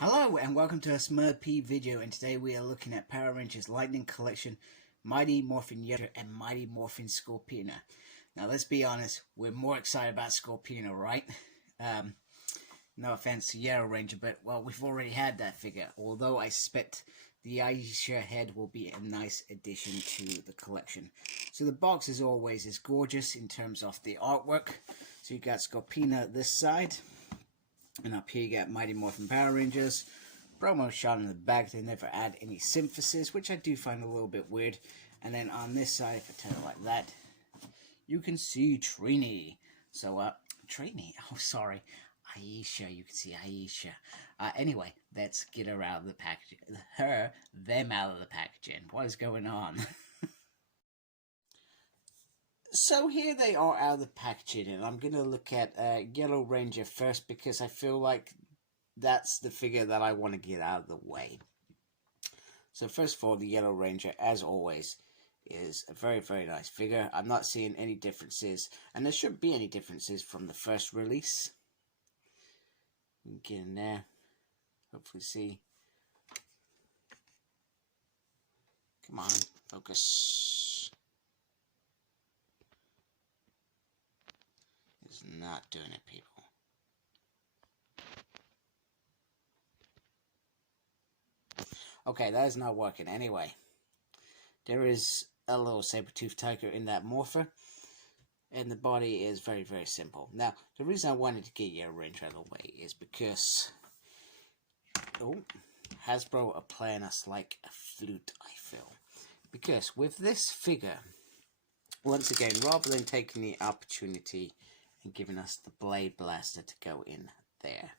Hello and welcome to a MMPR video, and today we are looking at Power Rangers Lightning Collection, Mighty Morphin Yellow and Mighty Morphin Scorpina. Now let's be honest, we're more excited about Scorpina, right? No offense to Yellow Ranger, but well, we've already had that figure, although I suspect the Aisha head will be a nice addition to the collection. So the box, as always, is gorgeous in terms of the artwork. So you got Scorpina this side. And up here you got Mighty Morphin Power Rangers. Promo shot in the back. They never add any synthesis, which I do find a little bit weird. And then on this side, if I turn it like that, you can see Trini. So, Trini? Oh, sorry. Aisha. You can see Aisha. Anyway, let's get her out of the package. Them out of the packaging. What is going on? So here they are out of the packaging, and I'm going to look at Yellow Ranger first because I feel like that's the figure that I want to get out of the way. So first of all, the Yellow Ranger, as always, is a very, very nice figure. I'm not seeing any differences, and there shouldn't be any differences from the first release. You can get in there, hopefully see. Come on, focus. Not doing it, people. Okay, that is not working. Anyway, there is a little saber-toothed tiger in that morpher, and the body is very, very simple. Now, the reason I wanted to get Yellow Ranger out of the way is because Hasbro are playing us like a flute, I feel. Because with this figure, once again, rather than taking the opportunity and giving us the Blade Blaster to go in there,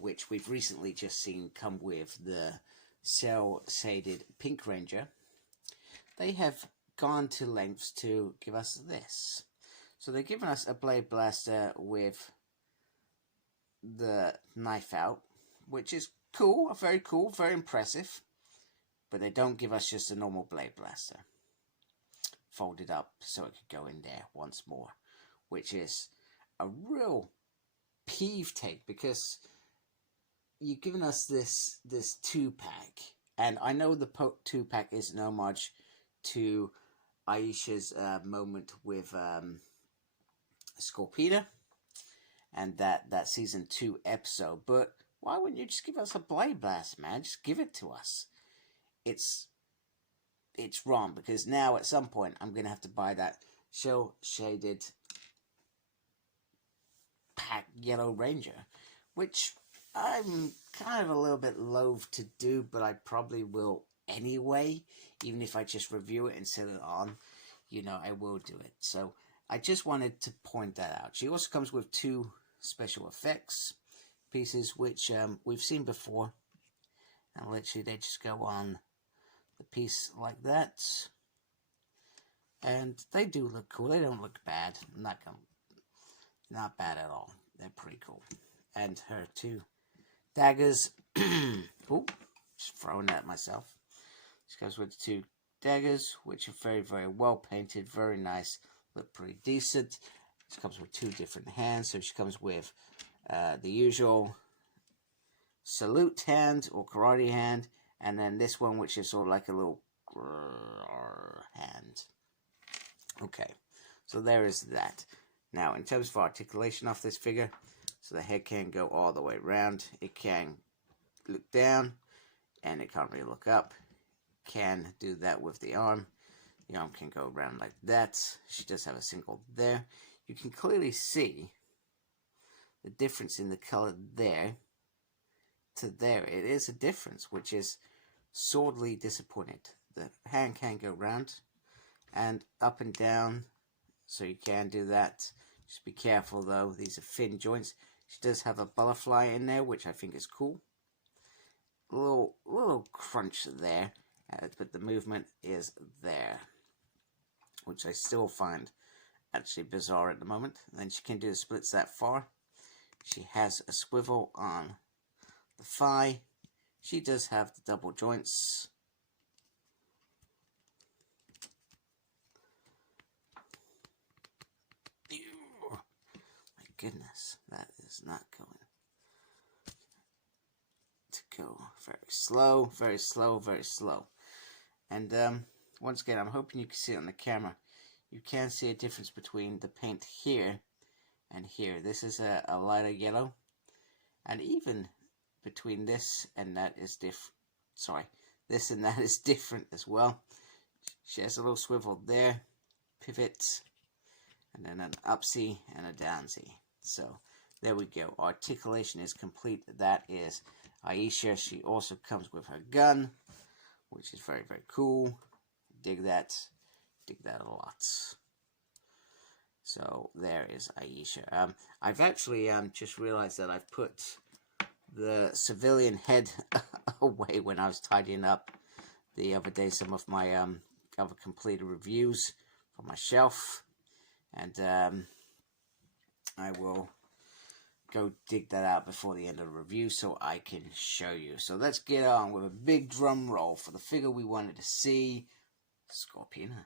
which we've recently just seen come with the cel-shaded Pink Ranger. They have gone to lengths to give us this. So they're giving us a Blade Blaster with the knife out, which is cool, very cool, very impressive. But they don't give us just a normal Blade Blaster folded up so it could go in there once more, which is a real peeve take, because you've given us this 2-pack, and I know the 2-pack is an homage to Aisha's moment with Scorpina and that season 2 episode, but why wouldn't you just give us a Blade Blast, man? Just give it to us. It's wrong, because now at some point I'm gonna have to buy that cel-shaded pack Yellow Ranger, which I'm kind of a little bit loath to do, but I probably will anyway. Even if I just review it and set it on, you know, I will do it. So I just wanted to point that out. She also comes with 2 special effects pieces, which we've seen before, and literally they just go on the piece like that, and they do look cool. They don't look bad. Not bad at all. They're pretty cool. And her 2 daggers. Ooh, just throwing that at myself. She comes with 2 daggers, which are very, very well painted, very nice, look pretty decent. She comes with 2 different hands. So she comes with the usual salute hand or karate hand, and then this one, which is sort of like a little hand. Okay, so there is that. Now, in terms of articulation of this figure, so the head can go all the way around. It can look down, and it can't really look up. Can do that with the arm. The arm can go around like that. She does have a single there. You can clearly see the difference in the color there to there. It is a difference, which is sorely disappointed. The hand can go round and up and down, so you can do that. Just be careful though, these are thin joints. She does have a butterfly in there, which I think is cool. A little crunch there, but the movement is there, which I still find actually bizarre at the moment. And then she can do the splits that far. She has a swivel on the thigh. She does have the double joints. My goodness, that is not going. go very slow, very slow, very slow. And once again, I'm hoping you can see it on the camera. You can see a difference between the paint here and here. This is a lighter yellow, and even between this and that is different. Sorry, this and that is different as well. She has a little swivel there, pivot, and then an upsy and a downsy. So there we go. Articulation is complete. That is Aisha. She also comes with her gun, which is very, very cool. Dig that. Dig that a lot. So there is Aisha. I've actually just realized that I've put the civilian head away when I was tidying up the other day some of my other completed reviews from my shelf, and I will go dig that out before the end of the review so I can show you. So let's get on with a big drum roll for the figure we wanted to see, Scorpina.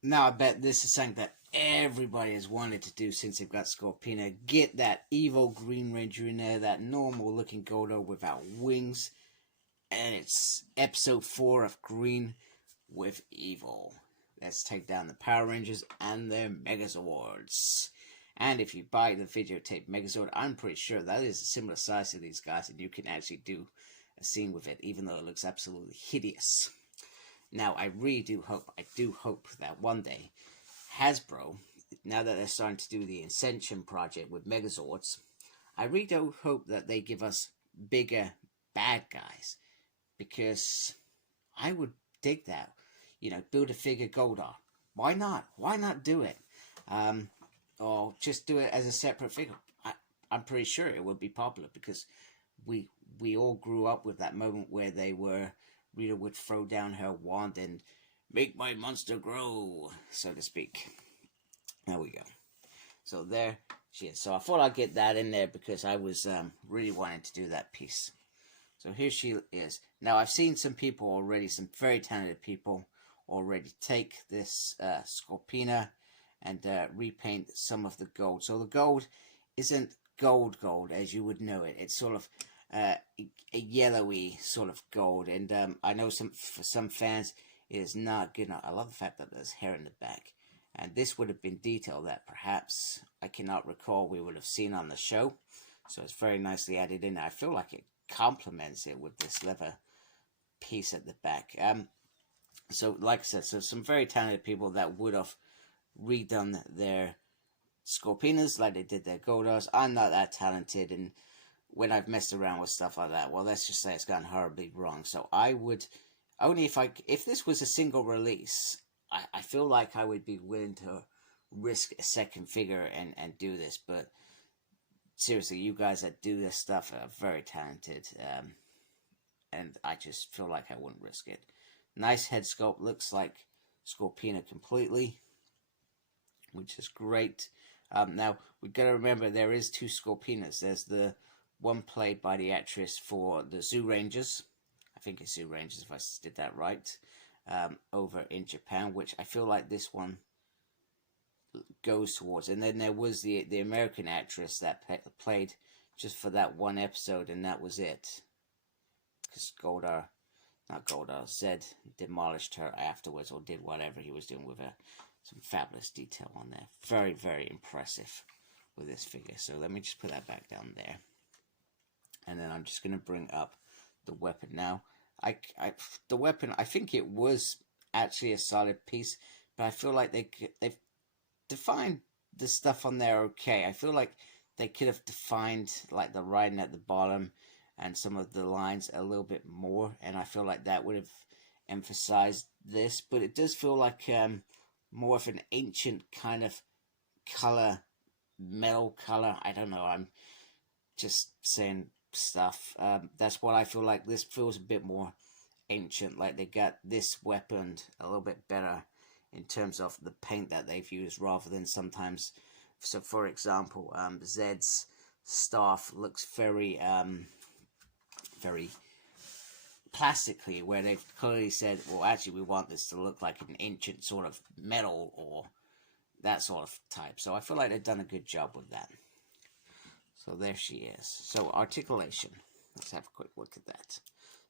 Now I bet this is something that everybody has wanted to do since they've got Scorpina. Get that evil Green Ranger in there, that normal looking Goldo without wings. And it's episode 4 of Green with Evil. Let's take down the Power Rangers and their Megazords. And if you buy the videotape Megazord, I'm pretty sure that is a similar size to these guys, and you can actually do a scene with it, even though it looks absolutely hideous. Now, I really do hope that one day, Hasbro, now that they're starting to do the Ascension project with Megazords, I really do hope that they give us bigger bad guys, because I would dig that. You know, build a figure Goldar. Why not? Why not do it? Or just do it as a separate figure. I'm pretty sure it would be popular, because we all grew up with that moment where Rita would throw down her wand and make my monster grow, so to speak. There we go. So there she is. So I thought I'd get that in there because I was really wanting to do that piece. So here she is. Now I've seen some people already, some very talented people already take this Scorpina and repaint some of the gold. So the gold isn't gold as you would know it. It's sort of a yellowy sort of gold, and I know for some fans it is not good enough. I love the fact that there's hair in the back, and this would have been detail that perhaps I cannot recall we would have seen on the show. So it's very nicely added in. I feel like it complements it with this leather piece at the back. So like I said, so some very talented people that would have redone their Scorpinas like they did their Goldars. I'm not that talented, and when I've messed around with stuff like that, well, let's just say it's gone horribly wrong. So I would only if this was a single release, I feel like I would be willing to risk a second figure and do this. But seriously, you guys that do this stuff are very talented, and I just feel like I wouldn't risk it. Nice head sculpt, looks like Scorpina completely, which is great. Now we've got to remember there is 2 Scorpinas. There's the one played by the actress for the Zoo Rangers, I think it's Zoo Rangers if I did that right, over in Japan, which I feel like this one goes towards. And then there was the American actress that played just for that one episode, and that was it, because Zed demolished her afterwards, or did whatever he was doing with her. Some fabulous detail on there. Very, very impressive with this figure. So let me just put that back down there. And then I'm just going to bring up the weapon. Now, the weapon, I think it was actually a solid piece, but I feel like they've defined the stuff on there okay. I feel like they could have defined like the writing at the bottom and some of the lines a little bit more, and I feel like that would have emphasized this. But it does feel like more of an ancient kind of color, metal color. I don't know, I'm just saying stuff. That's what I feel like. This feels a bit more ancient, like they got this weapon a little bit better in terms of the paint that they've used, rather than sometimes, so for example, Zed's staff looks very very plastically, where they've clearly said, well, actually we want this to look like an ancient sort of metal or that sort of type. So I feel like they've done a good job with that. So there she is. So articulation. let's have a quick look at that.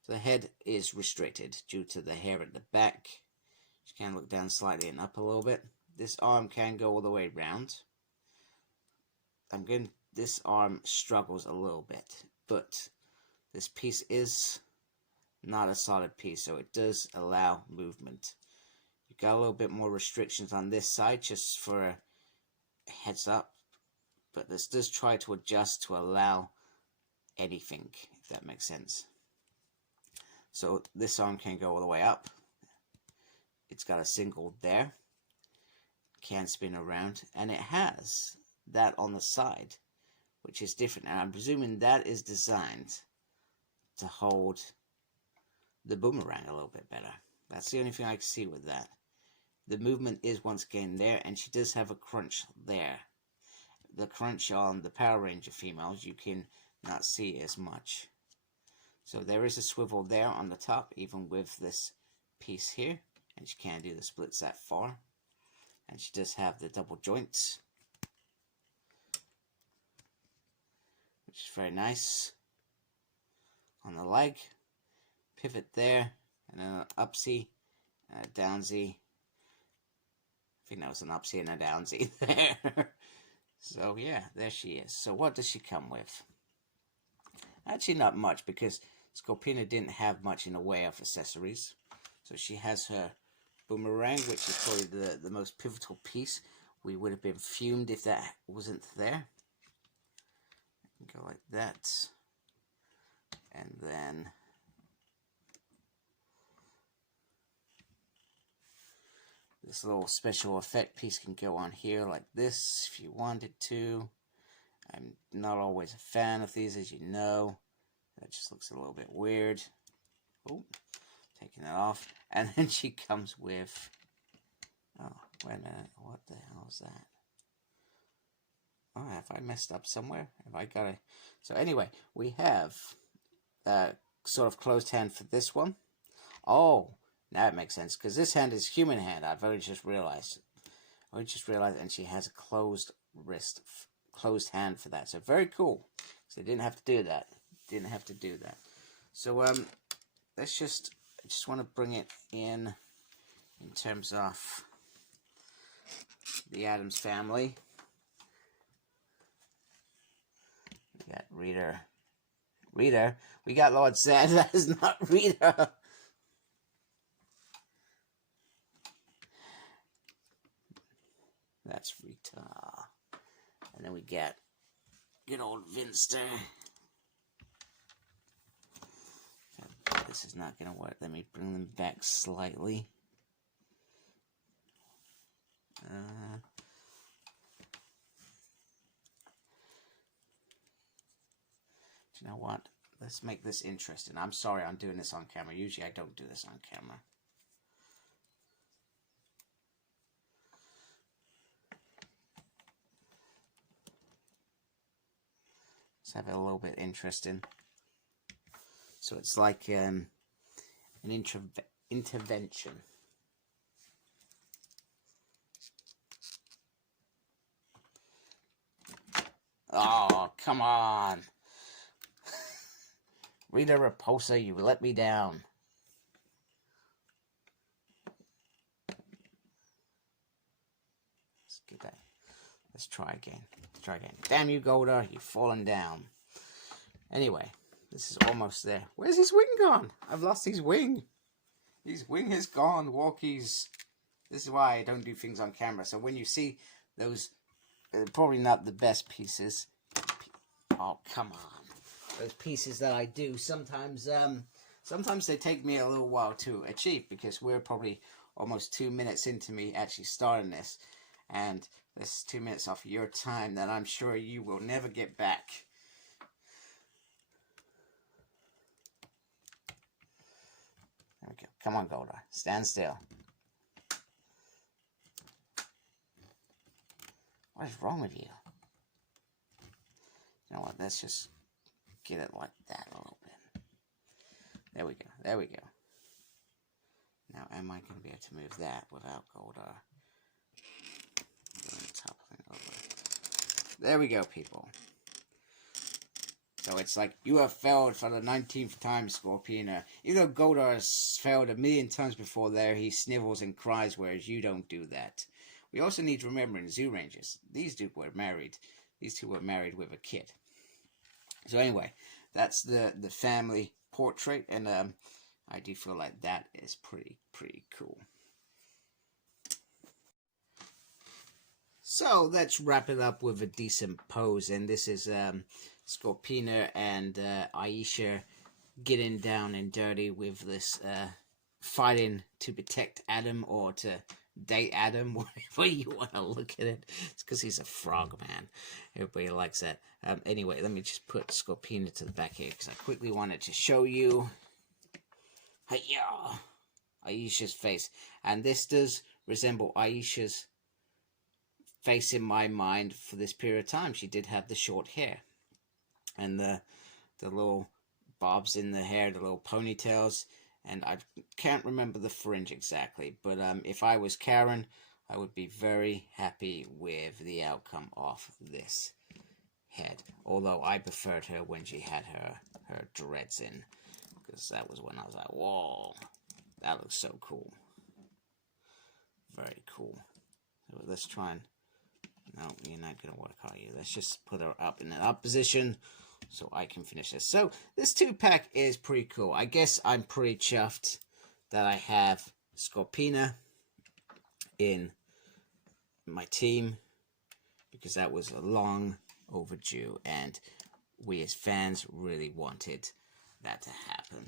So the head is restricted due to the hair at the back. She can look down slightly and up a little bit. This arm can go all the way around. This arm struggles a little bit, but this piece is not a solid piece, so it does allow movement. You've got a little bit more restrictions on this side, just for a heads up, but this does try to adjust to allow anything, if that makes sense. So this arm can go all the way up. It's got a single there, can spin around, and it has that on the side, which is different, and I'm presuming that is designed to hold the boomerang a little bit better. That's the only thing I can see with that. The movement is once again there, and she does have a crunch there. The crunch on the Power Ranger females you can not see as much. So there is a swivel there on the top, even with this piece here, and she can't do the splits that far. And she does have the double joints, which is very nice. On the leg, pivot there, and then an upsy, and a downsy. I think that was an upsy and a downsy there. So yeah, there she is. So what does she come with? Actually not much, because Scorpina didn't have much in the way of accessories. So she has her boomerang, which is probably the most pivotal piece. We would have been fumed if that wasn't there. Go like that. And then this little special effect piece can go on here like this if you wanted to. I'm not always a fan of these, as you know. That just looks a little bit weird. Oh, taking that off. And then she comes with... Oh, wait a minute. What the hell is that? Oh, have I messed up somewhere? Have I got a... So anyway, we have sort of closed hand for this one. Oh, now it makes sense, because this hand is human hand. I've only just realized. And she has a closed wrist, closed hand for that. So very cool. So they didn't have to do that. So let's just, I just want to bring it in terms of the Addams family. We got Rita. We got Lord Zed. That is not Rita. That's Rita. And then we get good old Vinster. This is not going to work. Let me bring them back slightly. Do you know what? Let's make this interesting. I'm sorry I'm doing this on camera. Usually I don't do this on camera. Let's have it a little bit interesting. So it's like an intervention. Oh, come on. Rita Repulsa, you let me down. Let's get that. Let's try again. Damn you, Golda, you've fallen down. Anyway, this is almost there. Where's his wing gone? I've lost his wing. His wing has gone, Walkies. This is why I don't do things on camera. So when you see those, probably not the best pieces. Oh, come on. Those pieces that I do, sometimes they take me a little while to achieve, because we're probably almost 2 minutes into me actually starting this. And this is 2 minutes off your time that I'm sure you will never get back. There we go. Come on, Golda. Stand still. What is wrong with you? You know what? Let's just get it like that a little bit. There we go. There we go. Now, am I going to be able to move that without Golda toppling over? There we go, people. So it's like, you have failed for the 19th time, Scorpina. Even though Goldar has failed 1,000,000 times before there, he snivels and cries, whereas you don't do that. We also need to remember in Zoorangers, these two were married. These two were married with a kid. So anyway, that's the family portrait, and I do feel like that is pretty cool. So let's wrap it up with a decent pose, and this is Scorpina and Aisha getting down and dirty with this fighting to protect Adam or to date Adam, whatever you want to look at it. It's because he's a frog man. Everybody likes that. Anyway, let me just put Scorpina to the back here because I quickly wanted to show you Aisha's face, and this does resemble Aisha's face in my mind for this period of time. She did have the short hair and the little bobs in the hair, the little ponytails, and I can't remember the fringe exactly, but if I was Karen, I would be very happy with the outcome of this head, although I preferred her when she had her dreads in, because that was when I was like, whoa, that looks so cool. Very cool. So let's try and, no, you're not going to work, are you? Let's just put her up in an up position so I can finish this. So this 2-pack is pretty cool. I guess I'm pretty chuffed that I have Scorpina in my team, because that was a long overdue, and we as fans really wanted that to happen.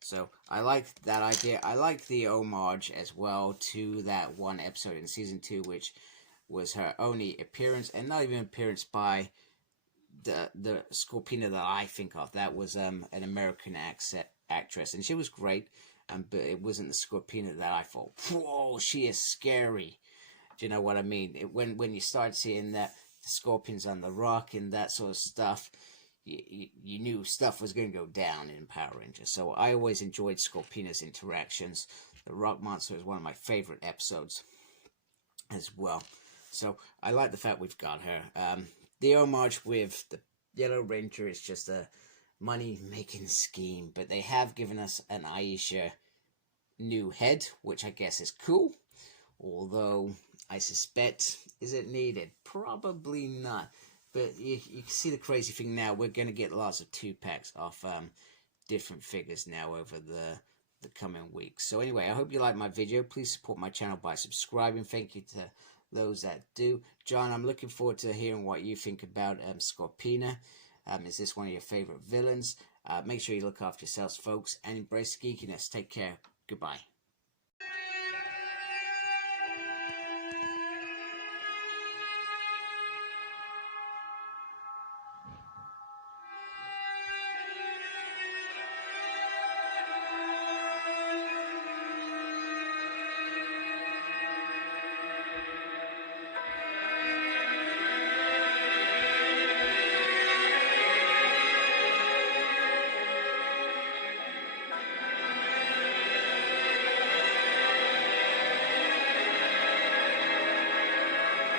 So I like that idea. I like the homage as well to that one episode in season 2, which was her only appearance, and not even appearance by the Scorpina that I think of. That was an American actress, and she was great, but it wasn't the Scorpina that I thought, whoa, she is scary. Do you know what I mean? When you start seeing that the Scorpions on the rock and that sort of stuff, you knew stuff was going to go down in Power Rangers. So I always enjoyed Scorpina's interactions. The Rock Monster is one of my favorite episodes as well. So I like the fact we've got her. The homage with the Yellow Ranger is just a money-making scheme, but they have given us an Aisha new head, which I guess is cool. Although I suspect, is it needed? Probably not. But you can see the crazy thing now. We're going to get lots of 2-packs off different figures now over the coming weeks. So anyway, I hope you liked my video. Please support my channel by subscribing. Thank you to those that do. John, I'm looking forward to hearing what you think about Scorpina. Is this one of your favorite villains? Make sure you look after yourselves, folks, and embrace geekiness. Take care. Goodbye.